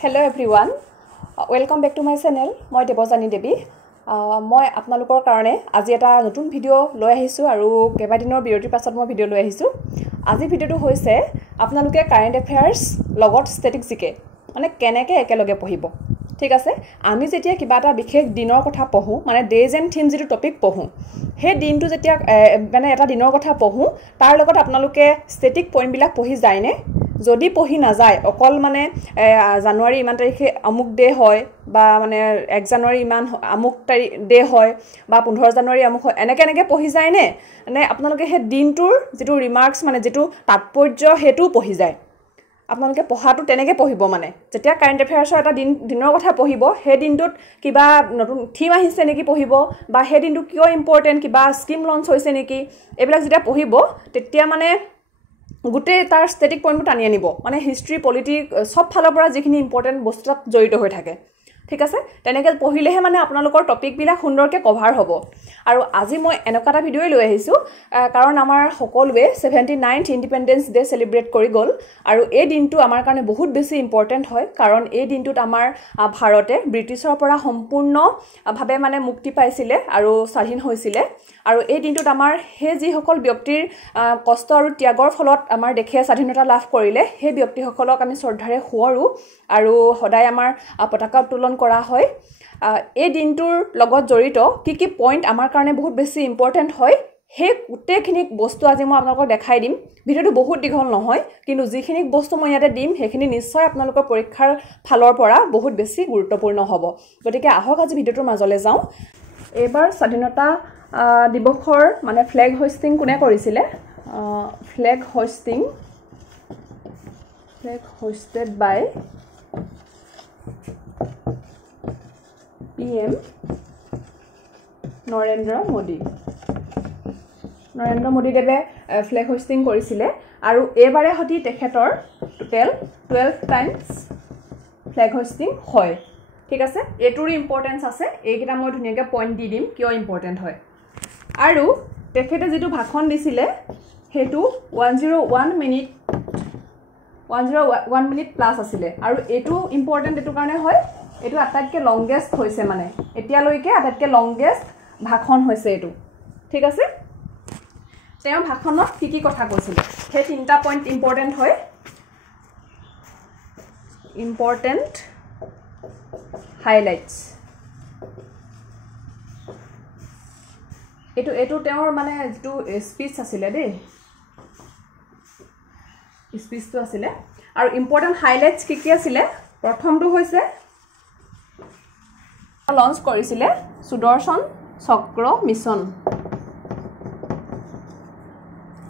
Hello everyone, welcome back to my channel. মই দেৱজানী দেৱী মই আপোনালোকৰ কাৰণে আজি এটা নতুন ভিডিও লৈ আহিছো আৰু কেইবাদিনৰ বিৰতিৰ পাছত মই ভিডিও লৈ আহিছো আজি ভিডিওটো হৈছে আপোনালোকে কাৰেন্ট এফেয়াৰ্স লগত ষ্টেটিক জিকে মানে কেনেকৈ একেলগে পঢ়িব ঠিক আছে আমি যেতিয়া কিবা এটা বিশেষ দিনৰ কথা পঢ়ো মানে ডেজ এণ্ড থিম যেটো টপিক পঢ়ো হে দিনটো যেতিয়া মানে এটা দিনৰ কথা পঢ়ো তাৰ লগত আপোনালোকে ষ্টেটিক পইণ্ট বিলাক পঢ়ি যায়নে যদি পঢ়ি না যায় অকল মানে জানুৱাৰী ইমান তাৰিখে আমুক ডে হয় বা মানে 1 জানুৱাৰী ইমান আমুক তাৰিখ ডে হয় বা 15 জানুৱাৰী আমুক হয় এনেকে পঢ়ি যায় নে আপোনালোকে হে দিনটোৰ যেটো ৰিমাৰ্কস মানে যেটো তাৎপৰ্য হেতু পঢ়ি যায় আপোনালোকে পঢ়াটো তেনেকে পঢ়িব মানে যেতিয়া কাৰেন্ট এফেয়াৰ্সৰ এটা দিনৰ কথা পঢ়িব হে দিনটোত কিবা নতুন থিম আহিছে নেকি পঢ়িব বা হে দিনটো কিয় ইম্পৰ্টেন্ট কিবা স্কিম লঞ্চ হৈছে নেকি এবিলাক যেতিয়া পঢ়িব তেতিয়া মানে গুটে তাৰ ষ্টেটিক পইণ্টটো টানি আনিব মানে হিষ্ট্ৰি পলিটিক সব ফালৰ পৰা যিখিনি ইম্পৰ্টেন্ট বস্তুত জড়িত হৈ থাকে ঠিক আছে তেনেকৈ পঢ়িলেহে মানে আপোনালোকৰ টপিক বিলাক সুন্দৰকৈ কভাৰ হ'ব আৰু আজি মই এনেকুৱা এটা ভিডিও লৈ আহিছো কাৰণ আমাৰ সকলোৱে 79th ইন্ডিপেন্ডেন্স ডে সেলিব্ৰেট কৰি গল আৰু এই দিনটো আমাৰ কাৰণে বহুত বেছি ইম্পৰ্টেন্ট হয় কাৰণ এই দিনটোত আমাৰ ভাৰতে ব্ৰিটিছৰ পৰা সম্পূৰ্ণ ভাৱে মানে মুক্তি পাইছিলে আৰু স্বাধীন হৈছিলে আৰু এই দিনটোত আমাৰ হে যি সকল ব্যক্তিৰ কষ্ট আৰু ত্যাগৰ ফলত আমাৰ দেশে স্বাধীনতা লাভ কৰিলে হে ব্যক্তিসকলক আমি শ্ৰদ্ধাৰে সোঁৱৰো আৰু সদায় আমাৰ পতাকা উত্তোলন কৰা হয় এই দিনটোৰ লগত জড়িত কি পইণ্ট আমাৰ কাৰণে বহুত বেছি ইম্পৰ্টেন্ট হয় হে গুটেখিনি বস্তু আজি মই আপোনালোকক দেখাই দিম ভিডিওটো বহুত দীঘল নহয় কিন্তু যিখিনি বস্তু মই ইয়াতে দিম হেখিনি নিশ্চয় আপোনালোকৰ পৰীক্ষাৰ ফালৰ পৰা বহুত বেছি গুৰুত্বপূৰ্ণ হ'ব গতিকে আহক আজি ভিডিওটোৰ মাজলৈ যাওঁ এবাৰ স্বাধীনতা দিৱসৰ মানে ফ্লেগ হোইষ্টিং কোনে কৰিছিলে ফ্লেগ হোইষ্টেড বাই PM নৰেন্দ্ৰ মোদী দেৱে ফ্লেগ হোইষ্টিং কৰিছিলে আৰু এবাৰে হতি তেখেতৰ টোটাল 12 টাইমছ ফ্লেগ হোইষ্টিং হয় ঠিক আছে এটোৰ ইম্পৰ্টেন্স আছে এইকেইটা মই ধুনিয়াকৈ পইণ্ট দি দিম কিয় ইম্পৰ্টেন্ট হয় আৰু তেখেতে যেটো ভাষণ দিছিলে হেতু 101 মিনিট প্লাস আছিলে আৰু এটো ইম্পৰ্টেন্ট এটো কাৰণে হয় এটো আটাইতকৈ লংগেষ্ট হৈছে মানে এতিয়ালৈকে আটাইতকৈ লংগেষ্ট ভাষণ হৈছে এটো ঠিক আছে তেওঁ ভাষণত কি কথা কৈছিল হে তিনটা পইণ্ট ইম্পৰ্টেন্ট হয় ইম্পৰ্টেন্ট হাইলাইটস এটো তেওঁৰ মানে যেটো স্পিচ আছিলে দেই স্পিচটো আছিলে আৰু ইম্পৰ্টেন্ট হাইলাইটস কি আছিলে প্ৰথমটো হৈছে লঞ্চ কৰিছিলে সুদৰ্শন চক্ৰ মিছন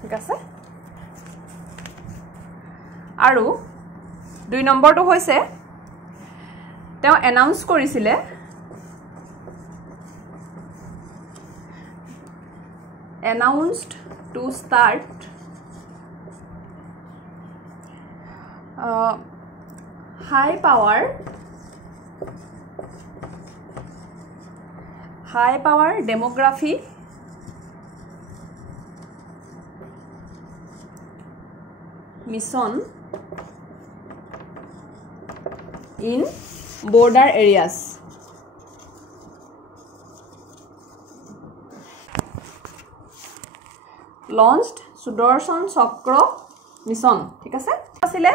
ঠিক আছে আৰু 2 নম্বৰটো হৈছে তেওঁ এনাউন্স কৰিছিলে announced to start high power demography mission in border areas launched সুদৰ্শন চক্ৰ মিছন ঠিক আছে আছিলে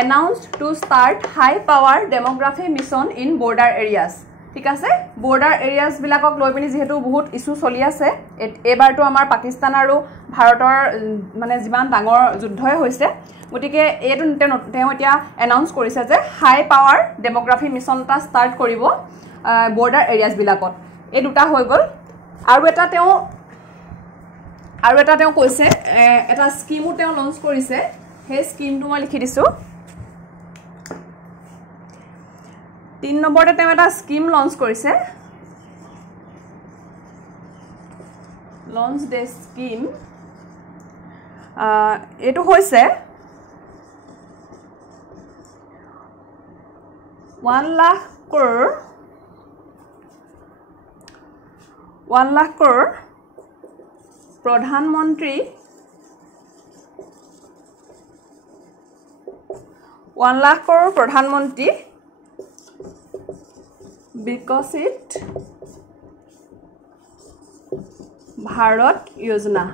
announced to start high power demography mission in border areas ঠিক আছে border areas বিলাকক লৈ পিনি যেহেতু বহুত ইস্যু চলি আছে এবাৰটো আমাৰ পাকিস্তান আৰু ভাৰতৰ মানে যিমান ডাঙৰ যুদ্ধই হৈছে গতিকে এটো তেওঁ এতিয়া এনাউন্স কৰিছে যে হাই পাৱাৰ ডেমোগ্ৰাফি মিছনটা ষ্টাৰ্ট কৰিব border areas বিলাকত এই দুটা হৈ গল আৰু এটা তেওঁ কৈছে এটা স্কিমও তেওঁ লঞ্চ কৰিছে হে স্কিমটো মই লিখি দিছো 3 নম্বৰতে তেওঁ এটা স্কিম লঞ্চ কৰিছে লঞ্চ ডে স্কিম এটো হৈছে 1 লাখ crore প্ৰধানমন্ত্ৰী 1 লাখ crore প্ৰধানমন্ত্ৰী বিকশিত ভাৰত যোজনা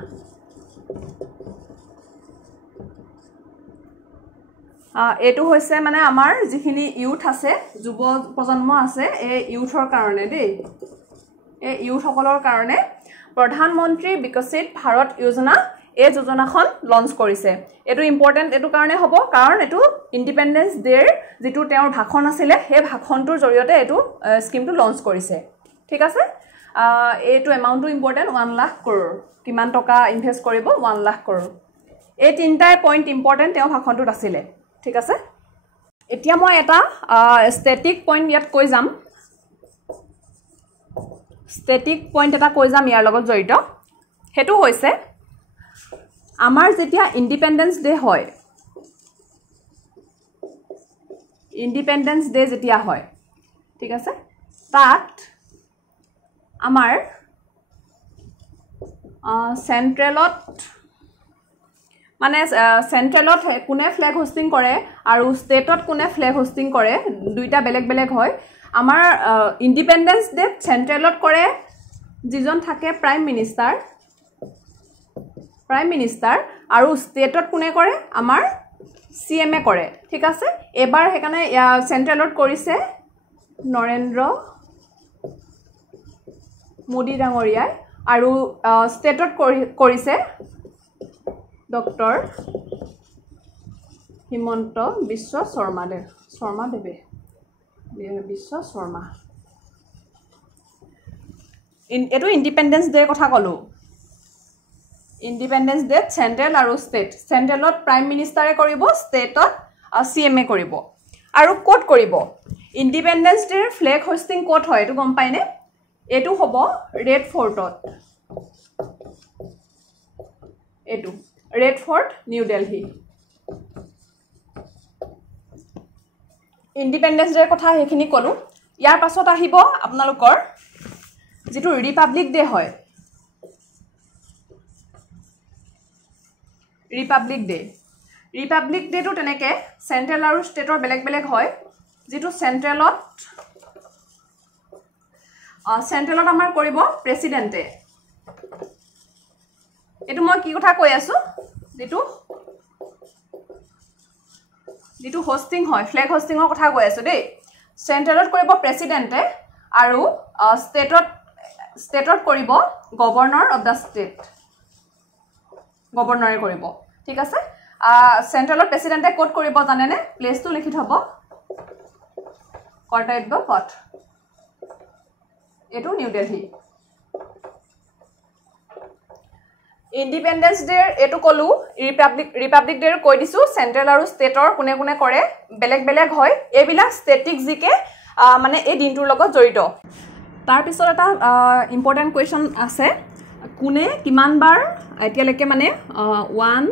এটো হৈছে মানে আমাৰ যিখিনি ইউথ আছে যুৱ প্ৰজন্ম আছে এই ইউথৰ কাৰণে দেই এই ইউথসকলৰ কাৰণে প্ৰধানমন্ত্ৰী বিকশিত ভাৰত যোজনা এই যোজনাখন লঞ্চ কৰিছে এটো ইম্পৰ্টেন্ট এটো কাৰণে হ'ব কাৰণ এটো ইন্ডিপেন্ডেন্স ডেৰ যেটো তেওঁৰ ভাষণ আছিল সেই ভাষণটোৰ জৰিয়তে এটো স্কিমটো লঞ্চ কৰিছে ঠিক আছে এটো এমাউন্টটো ইম্পৰ্টেন্ট 1 লাখ কৰোৰ কিমান টকা ইনভেস্ট কৰিব 1 লাখ কৰোৰ এই তিনটা পইণ্ট ইম্পৰ্টেন্ট তেওঁ ভাষণটোত আছিল ঠিক আছে এতিয়া মই এটা ষ্টেটিক পইণ্ট ইয়াত কৈ যাম ষ্টেটিক পইণ্ট এটা কৈ যাম ইয়াৰ লগত জড়িত হেতু হৈছে আমাৰ যেতিয়া ইন্ডিপেন্ডেন্স ডে হয় ইন্ডিপেন্ডেন্স ডে যেতিয়া হয় ঠিক আছে তাত আমাৰ সেন্ট্ৰেলত মানে সেন্ট্ৰেলত কোনে ফ্ল্যাগ হোস্টিং কৰে আৰু ষ্টেটত কোনে ফ্ল্যাগ হোস্টিং কৰে দুইটা বেলেগ বেলেগ হয় আমাৰ ইন্ডিপেন্ডেন্স ডে সেন্ট্ৰেলত কৰে যিজন থাকে প্ৰাইম মিনিষ্টাৰ আৰু ষ্টেটত কোনে কৰে আমাৰ সিএমএ কৰে ঠিক আছে এবাৰ হেকানে সেন্ট্ৰেলত কৰিছে নৰেন্দ্ৰ মোদী ডাঙৰীয়াই আৰু ষ্টেটত কৰিছে ডক্টৰ হিমন্ত বিশ্ব শৰ্মাদেৱে এটো ইন্ডিপেন্ডেন্স ডে কথা কলো ইন্ডিপেন্ডেন্স ডে সেন্ট্ৰেল আৰু ষ্টেট সেন্ট্ৰেলত প্ৰাইম মিনিষ্টাৰে কৰিব ষ্টেটত সিএমএ কৰিব আৰু কোড কৰিব independence day flag hoisting code হয় এটো গম পাইনে এটো হ'ব ৰেড ফৰ্টত এটো red fort new Delhi independence day কথা হেখিনি কলো ইয়াৰ পাছত আহিব আপোনালোকৰ যেটো ৰিপাব্লিক ডে হয় ৰিপাব্লিক ডে তো তেনেকে সেন্ট্ৰেল আৰু ষ্টেটৰ বেলেগ বেলেগ হয় যেটো সেন্ট্ৰেলত আমাৰ কৰিব প্ৰেসিডেন্টে এটো মই কি কথা কৈ আছো যেটো হোস্টিং হয় ফ্ল্যাগ হোস্টিংৰ কথা কৈ আছো দেই সেন্ট্ৰেলত কৰিব প্ৰেসিডেন্টে আৰু ষ্টেটত কৰিব গভৰ্ণৰ অফ দা ষ্টেট গভৰ্ণৰে কৰিব ঠিক আছে সেন্ট্ৰেলত প্ৰেসিডেন্টে কোড কৰিব জানেনে প্লেসটো লিখি থব কৰ্তব্য পথ এটো নিউ দিল্লী ইন্ডিপেন্ডেন্স ডে এটো কলো ৰিপাব্লিক ডে কৈ দিছো সেন্ট্ৰেল আৰু ষ্টেটৰ কোনে কোনে কৰে বেলেগ বেলেগ হয় এবিলাক ষ্টেটিক জিকে মানে এই দিনটোৰ লগত জড়িত তাৰ পিছত এটা ইম্পৰ্টেন্ট কোৱেশ্চন আছে কোনে কিমান বাৰ এতিয়ালৈকে মানে 1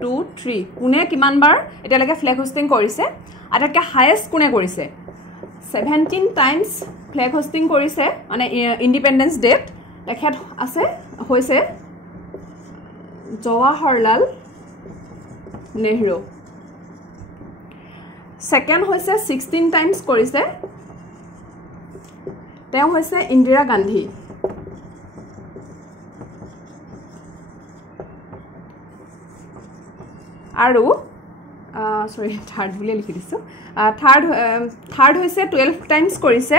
2 3 কোনে কিমান বাৰ এতিয়ালৈকে ফ্ল্যাগ হোস্টিং কৰিছে আটাইতকৈ হাইয়েষ্ট কোনে কৰিছে 17 টাইমছ ফ্ল্যাগ হোস্টিং কৰিছে মানে ইন্ডিপেন্ডেন্স ডেট তেখেত আছে হৈছে জৱাহৰলাল নেহৰু সেকেন্ড হৈছে 16 টাইমছ কৰিছে তেওঁ হৈছে ইন্দিৰা গান্ধী আৰু সৰি থাৰ্ড বুলি লিখি দিছো থাৰ্ড হৈছে 12 টাইমছ কৰিছে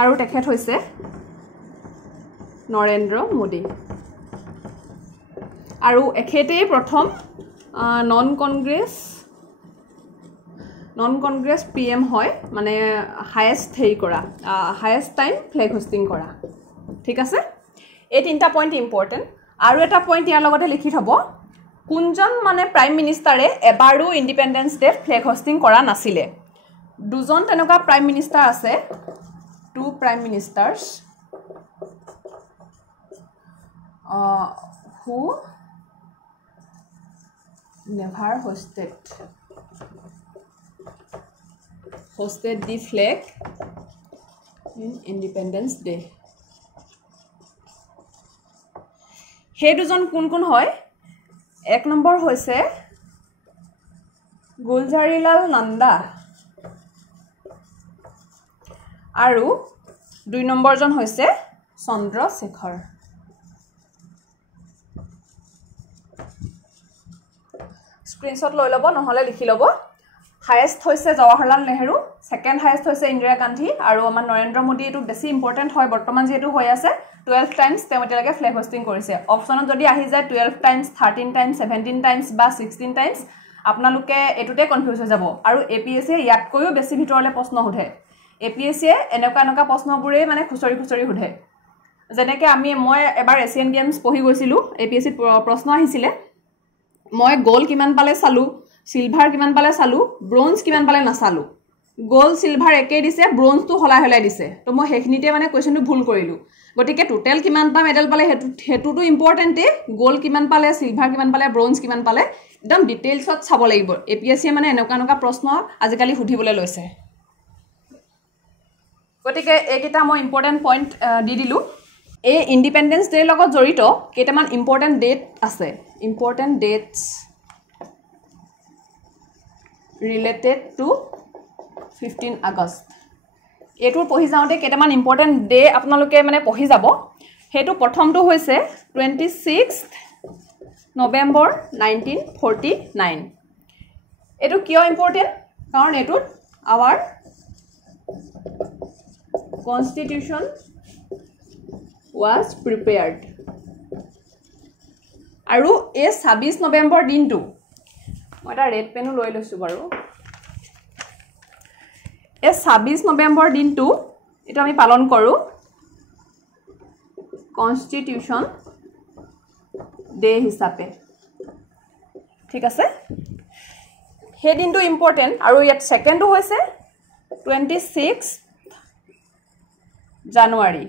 আৰু তেখেত হৈছে নৰেন্দ্ৰ মোদী আৰু এখেতেই প্ৰথম নন কংগ্ৰেছ পিএম হয় মানে হাইয়েষ্ট হেৰি কৰা হাইয়েষ্ট টাইম ফ্ল্যাগ হোস্টিং কৰা ঠিক আছে এই তিনটা পইণ্ট ইম্পৰ্টেন্ট আৰু এটা পইণ্ট ইয়াৰ লগতে লিখি থব কোনজন মানে প্ৰাইম মিনিষ্টাৰে এবাৰো ইন্ডিপেন্ডেন্স ডে ফ্ল্যাগ হোস্টিং কৰা নাছিলে দুজন তেনেকুৱা প্ৰাইম মিনিষ্টাৰ আছে two prime ministers who never hosted the flag in Independence Day সেই দুজন কোন হয় এক নম্বৰ হৈছে গুলজাৰিলাল নন্দা আৰু 2 নম্বৰজন হৈছে চন্দ্ৰশেখৰ স্ক্ৰিনশ্বট লৈ ল'ব নহলে লিখি ল'ব হাইয়েষ্ট হৈছে জৱাহৰলাল নেহেৰু সেকেন্ড হাইয়েষ্ট হৈছে ইন্দিৰা গান্ধী আৰু আমাৰ নৰেন্দ্ৰ মোদী এটো বেছি ইম্পৰ্টেন্ট হয় বৰ্তমান যেটো হৈ আছে 12 টাইমছ তেওঁ এতিয়ালৈকে ফ্লেগ হোষ্টিং কৰিছে অপচনত যদি আহি যায় 12 টাইমছ 13 টাইমছ 17 টাইমছ বা 16 টাইমছ আপোনালোকে এটোতে কনফিউজ হৈ যাব আৰু এপিএসসি ইয়াতকৈও বেছি ভিতৰলে প্ৰশ্ন উঠে এপিএসসি এনেকা প্ৰশ্নবোৰে মানে খুচৰি উঠে যেনেকৈ মই এবাৰ এছিয়ান গেমছ পঢ়ি গৈছিলো এপিএসসি প্ৰশ্ন আহিছিলে মই গোল কিমান পালে চালু সিলভাৰ কিমান পালে চালু ব্ৰঞ্জ কিমান পালে নাচালু গোল সিলভাৰ একেই দিছে ব্ৰঞ্জটো হলাই দিছে তো মই হেখিনিতে মানে কোৱেশ্চনটো ভুল কৰিলো গতিকে টোটাল কিমানটা মেডেল পালে হেতুটো ইম্পৰ্টেন্টে গোল কিমান পালে সিলভাৰ কিমান পালে ব্ৰঞ্জ কিমান পালে একদম ডিটেইলছত চাব লাগিব এপিএসসি মানে এনেকা প্ৰশ্ন আজিকালি সুধিবলৈ লৈছে গতিকে এইকেইটা মই ইম্পৰ্টেন্ট পইণ্ট দি দিলো এই ইন্ডিপেন্ডেন্স ডে লগত জড়িত কেইটামান ইম্পৰ্টেন্ট ডেট আছে important dates related to 15 August এটোৰ পঢ়ি যাওঁতে কেইটামান ইম্পৰ্টেন্ট ডে আপোনালোকে মানে পঢ়ি যাব হেতু প্ৰথমটো হৈছে 26 নৱেম্বৰ 1949 এটো কিয় ইম্পৰ্টেন্ট কাৰণ এটোত our constitution was prepared আৰু এই 26 নৱেম্বৰ দিনটো মই এটা ৰেড পেনো লৈ লৈছো বাৰু এই 26 নৱেম্বৰ দিনটো এটা আমি পালন কৰো কনস্টিটিউশন ডে হিচাপে ঠিক আছে হে দিনটো ইম্পৰ্টেন্ট আৰু ইয়াত সেকেন্ডটো হৈছে 26 জানুৱাৰী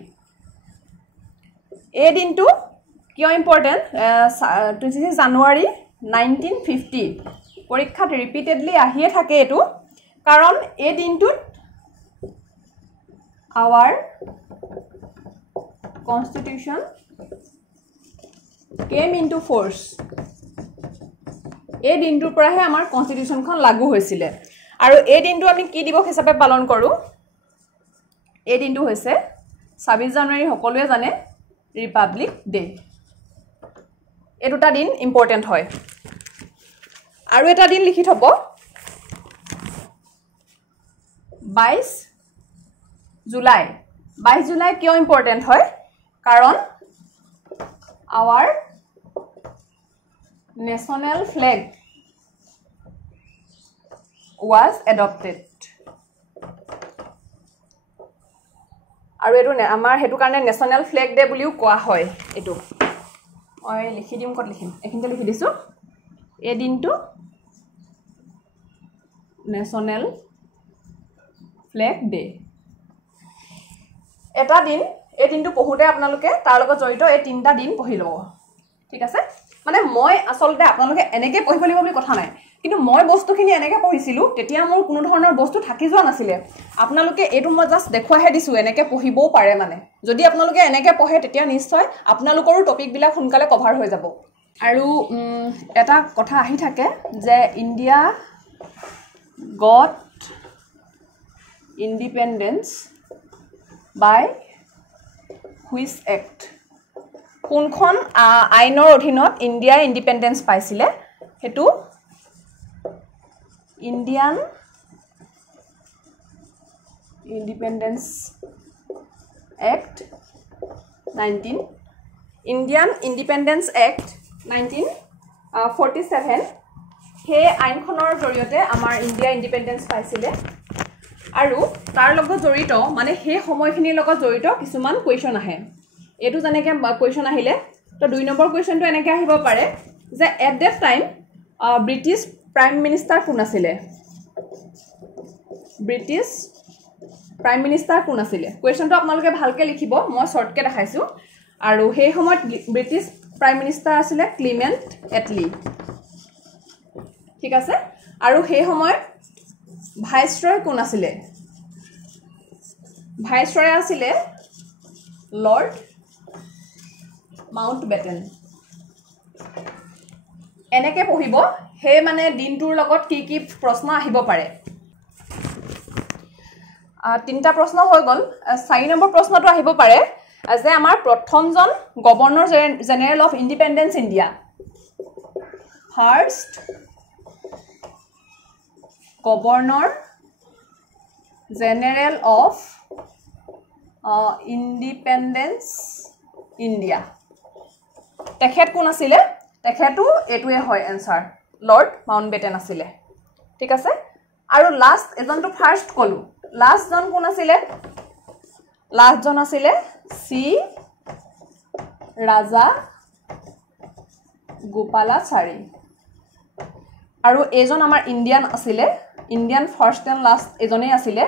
এই দিনটো কিয় ইম্পৰ্টেন্ট 26 জানুৱাৰী 1950 পৰীক্ষাত ৰিপিটেডলি আহিয়ে থাকে এটো কাৰণ এই দিনটোত our constitution came into force এই দিনটোৰ পৰাহে আমাৰ কনস্টিটিউশনখন লাগু হৈছিল আৰু এই দিনটো আমি কি দিবস হিচাপে পালন কৰো এই দিনটো হৈছে 26 জানুৱাৰী সকলোৱে জানে ৰিপাব্লিক ডে এই দুটা দিন ইম্পৰ্টেন্ট হয় আৰু এটা দিন লিখি থব 22 জুলাই 22 জুলাই কিয় ইম্পৰ্টেন্ট হয় কাৰণ our national flag was adopted আৰু এটো আমাৰ হেতু কাৰণে নেশনাল ফ্ল্যাগ ডে বুলিও কোৱা হয় এটো মই লিখি দিম কত লিখিম এখিনতে লিখি দিছো এই দিনটো নেশনাল ফ্ল্যাগ ডে এটা দিন এই দিনটো পঢ়ুতে আপোনালোকে তাৰ লগত জড়িত এই তিনটা দিন পঢ়ি লব ঠিক আছে মানে মই আসলতে আপোনালোকে এনেকে পঢ়িব লাগিব বুলি কথা নাই কিন্তু মই বস্তুখিনি এনেকে পঢ়িছিলো তেতিয়া মোৰ কোনো ধৰণৰ বস্তু থাকি যোৱা নাছিলে আপোনালোকে এটো মই জাস্ট দেখুৱাহে দিছো এনেকে পঢ়িবও পাৰে মানে যদি আপোনালোকে এনেকে পঢ়ে তেতিয়া নিশ্চয় আপোনালোকৰো টপিক বিলাক সোনকালে কভাৰ হৈ যাব আৰু এটা কথা আহি থাকে যে India gut independence by which act কোনখন আইনৰ অধীনত ইন্ডিয়া ইন্ডিপেন্ডেন্স পাইছিলে হেতু Indian independence act 19 Indian independence act 1947 হে আইনখনৰ জৰিয়তে আমাৰ ইন্ডিয়া ইন্ডিপেন্ডেন্স পাইছিলে আৰু তাৰ লগত জড়িত মানে হে সময়খিনিৰ লগত জড়িত কিছুমান কোৱেশ্চন আহে এটো জানেকে কোৱেশ্চন আহিলে তো 2 নম্বৰ কোৱেশ্চনটো এনেকে আহিব পাৰে যে at that time British prime minister কোন আছিলে ব্ৰিটিছ প্ৰাইম মিনিষ্টাৰ কোন আছিলে কোৱেশ্চনটো আপোনালোকে ভালকে লিখিব মই শৰ্টকে দেখাইছো আৰু হে সময়ত ব্ৰিটিছ প্ৰাইম মিনিষ্টাৰ আছিলে ক্লিমেন্ট এটলি ঠিক আছে আৰু হে সময়ত ভাইসৰয় কোন আছিলে ভাইসৰয় আছিলে লৰ্ড মাউণ্টবেটেন এনেকে পঢ়িব হে মানে দিনটোৰ লগত কি কি প্ৰশ্ন আহিব পাৰে তিনিটা প্ৰশ্ন হৈ গ'ল 4 নম্বৰ প্ৰশ্নটো আহিব পাৰে যে আমাৰ প্ৰথমজন governor general of independence India first governor general of independence India তেখেত কোন আছিলে তেখেতো এটোৱে হয় এনসাৰ লৰ্ড মাউণ্টবেটেন আছিলে ঠিক আছে আৰু লাষ্ট এজনটো ফাৰ্ষ্ট কলো লাষ্ট জন কোন আছিলে লাষ্ট জন আছিলে সি ৰাজা গোপালাচাৰী আৰু এজন আমাৰ ইণ্ডিয়ান আছিলে ইণ্ডিয়ান ফাৰ্ষ্ট এণ্ড লাষ্ট এজনেই আছিলে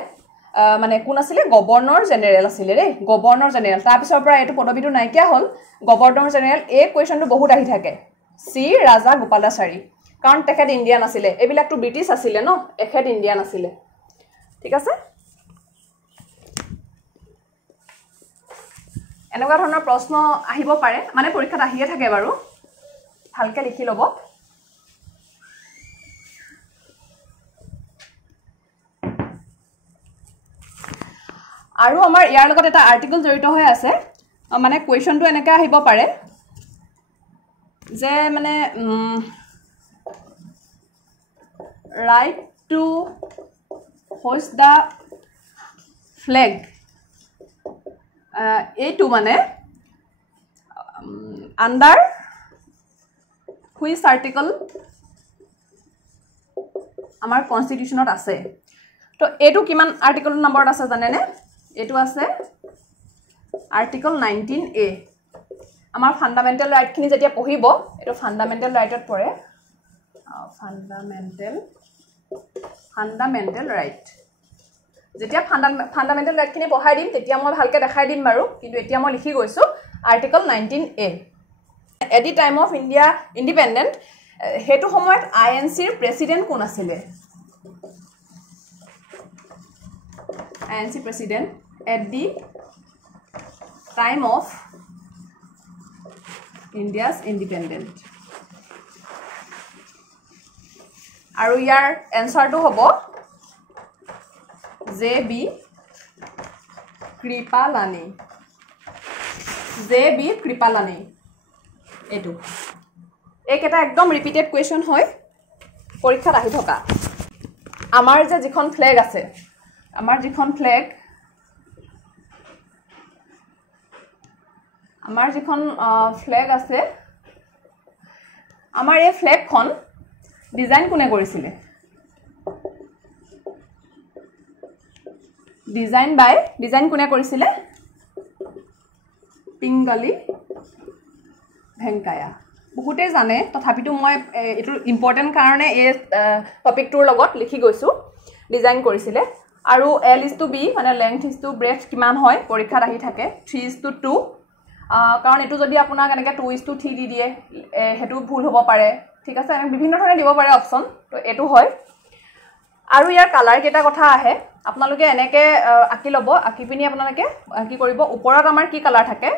মানে কোন আছিলে গভৰ্ণৰ জেনেৰেল আছিলে ৰে গভৰ্ণৰ জেনেৰেল তাৰ পিছৰ পৰা এটো পদবিটো নাইকিয়া হ'ল গভৰ্ণৰ জেনেৰেল এই কোৱেশ্চনটো বহুত আহি থাকে সি ৰাজা গোপালাচাৰী কাৰণ তেখেত ইণ্ডিয়ান আছিলে এবিলাকটো ব্ৰিটিছ আছিলে ন এখেত ইণ্ডিয়ান আছিলে ঠিক আছে এনেকুৱা ধৰণৰ প্ৰশ্ন আহিব পাৰে মানে পৰীক্ষাত আহিয়ে থাকে বাৰু ভালকে লিখি ল'ব আৰু আমাৰ ইয়াৰ লগত এটা আৰ্টিকল জড়িত হৈ আছে মানে কোৱেশ্চনটো এনেকৈ আহিব পাৰে যে মানে right to hoist the flag এইটো মানে under which article আমাৰ কনস্টিটিউশনত আছে তো এইটো কিমান আৰ্টিকল নম্বৰত আছে জানেনে এইটো আছে আৰ্টিকল 19A আমাৰ ফান্ডামেন্টাল ৰাইট খিনি যেতিয়া পঢ়িব এটো ফান্ডামেন্টাল ৰাইটত পৰে ফান্ডামেন্টাল ৰাইট যেতিয়া ফান্ডামেন্টাল ৰাইট খিনি পঢ়াই দিম তেতিয়া মই ভালকে দেখাই দিম বাৰু কিন্তু এতিয়া মই লিখি গৈছো article 19A at the time of India independent হেতু সময়ত আইএনসিৰ প্ৰেসিডেন্ট কোন আছিলে INC president at the time of India's independent আৰু ইয়াৰ এনসাৰটো হ'ব জে.বি. কৃপালানি জে.বি. কৃপালানি এটো এটা একদম ৰিপিটেড কোৱেশ্চন হয় পৰীক্ষাত আহি থকা আমাৰ যে যিখন ফ্লেগ আছে আমাৰ যিখন ফ্লেগ আছে আমাৰ এই ফ্লেগখন ডিজাইন কোনে কৰিছিলে ডিজাইন কোনে কৰিছিলে পিংগালি ভেংকায়া বহুতে জানে তথাপিতো মই এটো ইম্পৰ্টেন্ট কাৰণে এই টপিকটোৰ লগত লিখি গৈছো ডিজাইন কৰিছিলে আৰু L/B মানে লেংথ ইজ টু ব্ৰেথ কিমান হয় পৰীক্ষাত আহি থাকে 3:2 কাৰণ এটো যদি আপোনাক এনেকে 2:3 দি দিয়ে হেতু ভুল হ'ব পাৰে ঠিক আছে আমি বিভিন্ন ধৰণে দিব পাৰে অপচন তো এটো হয় আৰু ইয়াৰ কালাৰ কেটা কথা আহে আপোনালোকে এনেকে আকি লব আকি পিনি আপোনালোকে কি কৰিব ওপৰত আমাৰ কি কালাৰ থাকে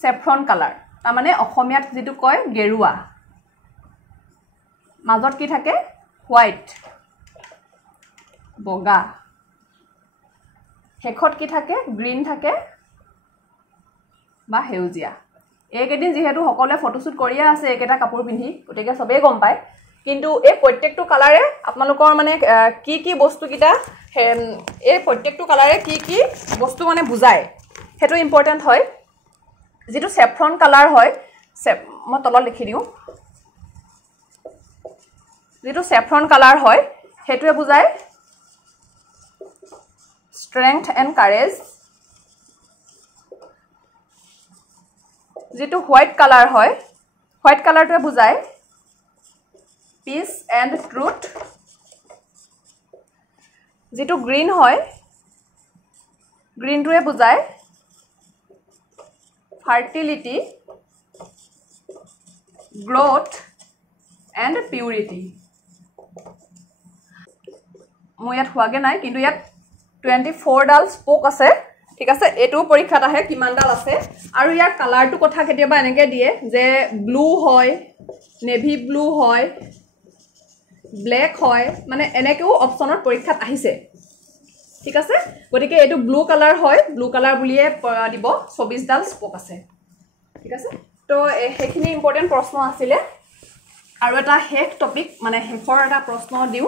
সেফ্ৰন কালাৰ তা মানে অসমীয়াত যেটো কয় গেৰুৱা মাজত কি থাকে হোৱাইট বগা হেখত কি থাকে গ্ৰীন থাকে বা হেউজিয়া এইকেদিন যেহেতু সকলে ফটোশুট কৰিয়া আছে একেটা কাপোৰ পিন্ধি গটেকে সবে গম পায় কিন্তু এই প্ৰত্যেকটো কালাৰে আপোনালোকৰ মানে কি বস্তু কিটা এই প্ৰত্যেকটো কালাৰে কি বস্তু মানে বুজায় হেতু ইম্পৰ্টেন্ট হয় যেটো সেফ্ৰন কালাৰ হয় মই তলত লিখি দিও যেটো সেফ্ৰন কালাৰ হয় হেতুৱে বুজায় স্ট্ৰেংথ এণ্ড কাৰেজ যেটো হোৱাইট কালাৰ হয় হোৱাইট কালাৰটোৱে বুজায় পিস এণ্ড ট্ৰুথ যেটো গ্ৰীন হয় গ্ৰীনটোৱে বুজায় ফাৰ্টিলিটি গ্ৰোথ এণ্ড পিউৰিটি মই ইয়াত হোৱাগে নাই কিন্তু ইয়াত 24 ডাল স্পোক আছে ঠিক আছে এটো পৰীক্ষাত আহে কিমান ডাল আছে আৰু ইয়াৰ কালাৰটো কথা কেতিয়াবা এনেকে দিয়ে যে ব্লু হয় নেভি ব্লু হয় ব্ল্যাক হয় মানে এনেকেও অপচনত পৰীক্ষাত আহিছে ঠিক আছে গতিকে এইটো ব্লু কালাৰ হয় ব্লু কালাৰ বুলিয়ে দিব 24 ডাল স্পক আছে ঠিক আছে তো সেইখিনি ইম্পৰ্টেন্ট প্ৰশ্ন আছিল আৰু এটা হেক টপিক মানে হেকৰ এটা প্ৰশ্ন দিও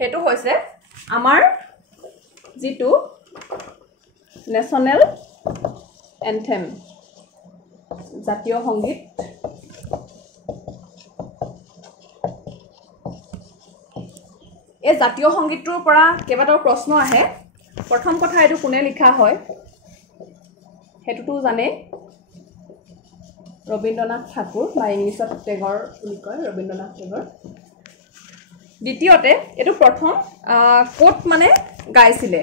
হেতু হৈছে আমাৰ জিটু নেশনেল এন্থেম জাতীয় সংগীত এই জাতীয় সংগীতটোৰ পৰা কেইবাটাও প্ৰশ্ন আহে প্ৰথম কথা এটো কোনে লিখা হয় হেতুটো জানে ৰবীন্দ্ৰনাথ ঠাকুৰ বা ইংলিছত টেগৰ বুলি কয় ৰবীন্দ্ৰনাথ টেগৰ দ্বিতীয়তে এটো প্ৰথম কোট মানে গাইছিলে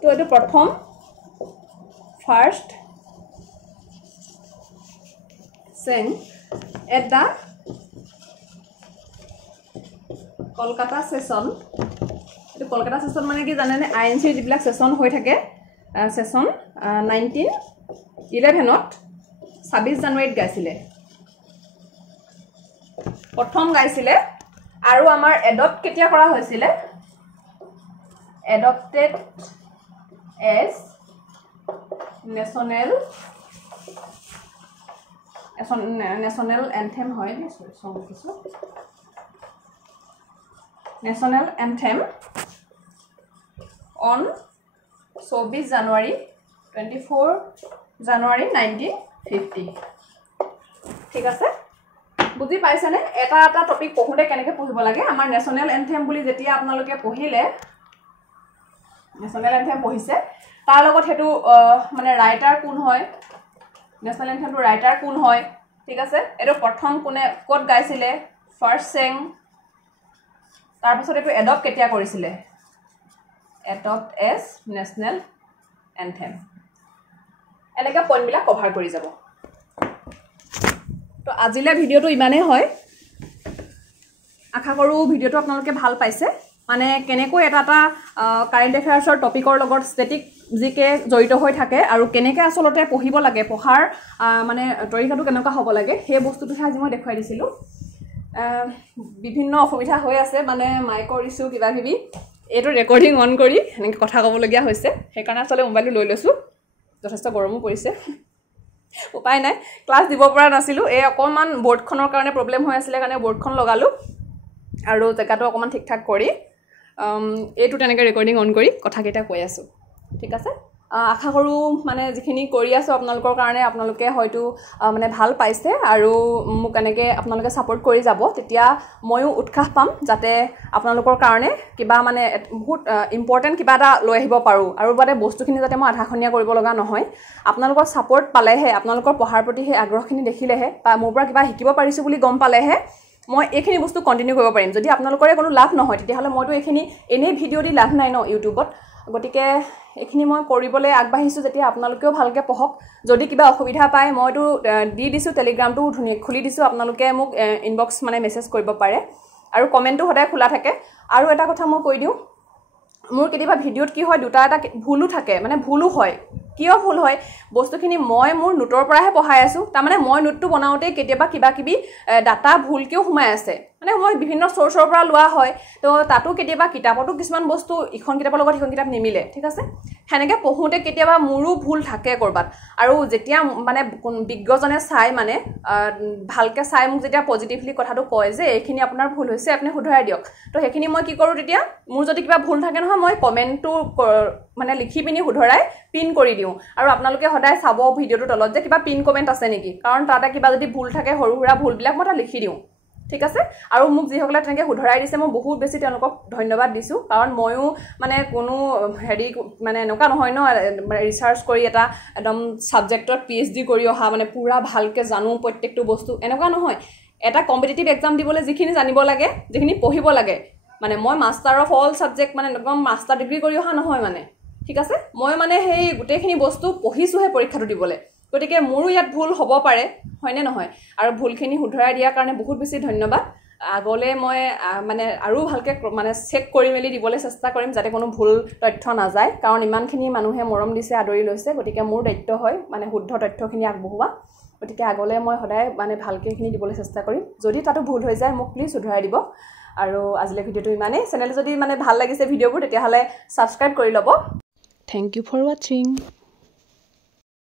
তো এটো প্ৰথম first sang at the Kolkata session এটো কলকাতা সেশন মানে কি জানেনে আইএনসি যিবিলাক সেশন হৈ থাকে সেশন 1911 ত 26 জানুৱাৰীত গাইছিলে প্ৰথম গাইছিলে আৰু আমাৰ এডপ্ট কেতিয়া কৰা হৈছিল adopted as national anthem হয় সং কিছু national anthem on 24 January 1950 ঠিক আছে বুজি পাইছানে এটা এটা টপিক পঢ়ুতে কেনেকৈ পঢ়িব লাগে আমাৰ ন্যাশনাল এন্থেম বুলি যেতিয়া আপোনালোকে পঢ়িলে ন্যাশনাল এন্থেম পঢ়িছে তাৰ লগত হেতু মানে ৰাইটাৰ কোন হয় ন্যাশনাল এন্থেমটো ৰাইটাৰ কোন হয় ঠিক আছে এটো প্ৰথম কোনে কোট গাইছিলে ফাৰ্স্ট sang তাৰ পাছত এটো এডপ্ট কেতিয়া কৰিছিলে adopt as national anthem এনেকা পইণ্টবিলাক কভাৰ কৰি যাব তো আজিলে ভিডিওটো ইমানেই হয় আশা কৰো ভিডিওটো আপোনালোকে ভাল পাইছে মানে কেনেকৈ এটা কাৰেন্ট এফেয়াৰ্সৰ টপিকৰ লগত ষ্টেটিক জিকে জড়িত হৈ থাকে আৰু কেনেকৈ আসলতে পঢ়িব লাগে পঢ়াৰ মানে তৰিকাটো কেনেকুৱা হ'ব লাগে সেই বস্তুটো আজি মই দেখুৱাই দিছিলো বিভিন্ন অসুবিধা হৈ আছে মানে মাইকৰ ইছ্যু কিবা কিবি এটো ৰেকৰ্ডিং অন কৰি এনেকৈ কথা ক'ব লগিয়া হৈছে সেইকাৰণে আসলে মোবাইলটো লৈ লৈছো যথেষ্ট গৰমো পৰিছে উপায় নাই ক্লাছ দিব পৰা নাছিলো এই অকমান বোৰ্ডখনৰ কাৰণে প্ৰবলেম হৈ আছিল কাৰণে বোৰ্ডখন লগালো আৰু জেগাটো অকমান ঠিক ঠাক কৰি এইটো তেনেকৈ ৰেকৰ্ডিং অন কৰি কথা কেইটা কৈ আছো ঠিক আছে আশা কৰো মানে যিখিনি কৰি আছো আপোনালোকৰ কাৰণে আপোনালোকে হয়তো মানে ভাল পাইছে আৰু মোক এনেকৈ আপোনালোকে সাপোৰ্ট কৰি যাব তেতিয়া ময়ো উৎসাহ পাম যাতে আপোনালোকৰ কাৰণে কিবা মানে বহুত ইম্পৰ্টেন্ট কিবা এটা লৈ আহিব পাৰো আৰু বাদে বস্তুখিনি যাতে মই আধাখনিয়া কৰিব লগা নহয় আপোনালোকৰ সাপোৰ্ট পালেহে আপোনালোকৰ পঢ়াৰ প্ৰতি হে আগ্ৰহখিনি দেখিলেহে বা মোৰ পৰা কিবা শিকিব পাৰিছো বুলি গম পালেহে মই এইখিনি বস্তু কন্টিনিউ কৰিব পাৰিম যদি আপোনালোকৰে কোনো লাভ নহয় তেতিয়াহলে মইতো এইখিনি এনে ভিডিও দি লাভ নাই ন ইউটিউবত গতিকে এইখিনি মই কৰিবলৈ আগবাঢ়িছো যেতিয়া আপোনালোকেও ভালকে পঢ়ক যদি কিবা অসুবিধা পায় মইতো দি দিছো টেলিগ্ৰামটো ধুনীয়া খুলি দিছো আপোনালোকে মোক ইনবক্স মানে মেছেজ কৰিব পাৰে আৰু কমেন্টটো সদায় খোলা থাকে আৰু এটা কথা মই কৈ দিও মোৰ কেতিয়াবা ভিডিওত কি হয় দুটা এটা ভুলও থাকে মানে ভুলও হয় কিয় ভুল হয় বস্তুখিনি মই মোৰ নোটৰ পৰাহে পঢ়াই আছো তাৰ মানে মই নোটটো বনাওতে কেতিয়াবা কিবা কিবি ডাটা ভুলকেও সোমাই আছে মানে মই বিভিন্ন সোৰ্সৰ পৰা লোৱা হয় তো তাতো কেতিয়াবা কিতাপতো কিছুমান বস্তু ইখন কিতাপৰ লগত ইখন কিতাপ নিমিলে ঠিক আছে হেনেকে পঢ়োতে কেতিয়াবা মোৰো ভুল থাকে কৰবাত আৰু যেতিয়া মানে বিজ্ঞজনে চাই মানে ভালকে চাই মোক যেতিয়া পজিটিভলি কথাটো কয় যে এইখিনি আপোনাৰ ভুল হৈছে আপুনি শুধৰাই দিয়ক তো হেখিনি মই কি কৰো তেতিয়া মোৰ যদি কিবা ভুল থাকে নহয় মই কমেন্টটো মানে লিখি পিনি শুধৰাই পিন কৰি দিও আৰু আপোনালোকে সদায় চাব ভিডিওটো তলত যে কিবা পিন কমেন্ট আছে নেকি কাৰণ তাতে কিবা যদি ভুল থাকে হৰুহুৰা ভুলবিলাক মই লিখি দিও ঠিক আছে আৰু মোক যিসকলে তেনেকৈ শুধৰাই দিছে মই বহুত বেছি তেওঁলোকক ধন্যবাদ দিছো কাৰণ ময়ো মানে কোনো হেৰি মানে এনেকুৱা নহয় ন ৰিসাৰ্চ কৰি এটা একদম সাবজেক্টত পিএইচডি কৰি অহা মানে পুৰা ভালকে জানো প্ৰত্যেকটো বস্তু এনেকুৱা নহয় এটা কম্পিটিটিভ এক্সাম দিবলৈ যিখিনি জানিব লাগে যিখিনি পঢ়িব লাগে মানে মই মাস্টাৰ অফ অল সাবজেক্ট মানে একদম মাস্টাৰ ডিগ্ৰী কৰি অহা নহয় মানে ঠিক আছে মই মানে সেই গোটেইখিনি বস্তু পঢ়িছোহে পৰীক্ষাটো দিবলৈ গতিকে মোৰো ইয়াত ভুল হ'ব পাৰে হয়নে নহয় আৰু ভুলখিনি শুধৰাই দিয়াৰ কাৰণে বহুত বেছি ধন্যবাদ আগলে মই মানে আৰু ভালকে মানে চেক কৰি মেলি দিবলৈ চেষ্টা কৰিম যাতে কোনো ভুল তথ্য না যায় কাৰণ ইমানখিনি মানুহে মৰম দিছে আদৰি লৈছে গতিকে মোৰ দায়িত্ব হয় মানে শুদ্ধ তথ্যখিনি আগবঢ়োৱা গতিকে আগলৈ মই সদায় মানে ভালকৈ এইখিনি দিবলৈ চেষ্টা কৰিম যদি তাতো ভুল হৈ যায় মোক প্লিজ শুধৰাই দিব আৰু আজিলৈ ভিডিঅ'টো ইমানেই চেনেল যদি মানে ভাল লাগিছে ভিডিঅ'বোৰ তেতিয়াহ'লে ছাবস্ক্ৰাইব কৰি ল'ব থেংক ইউ ফৰ ৱাচিং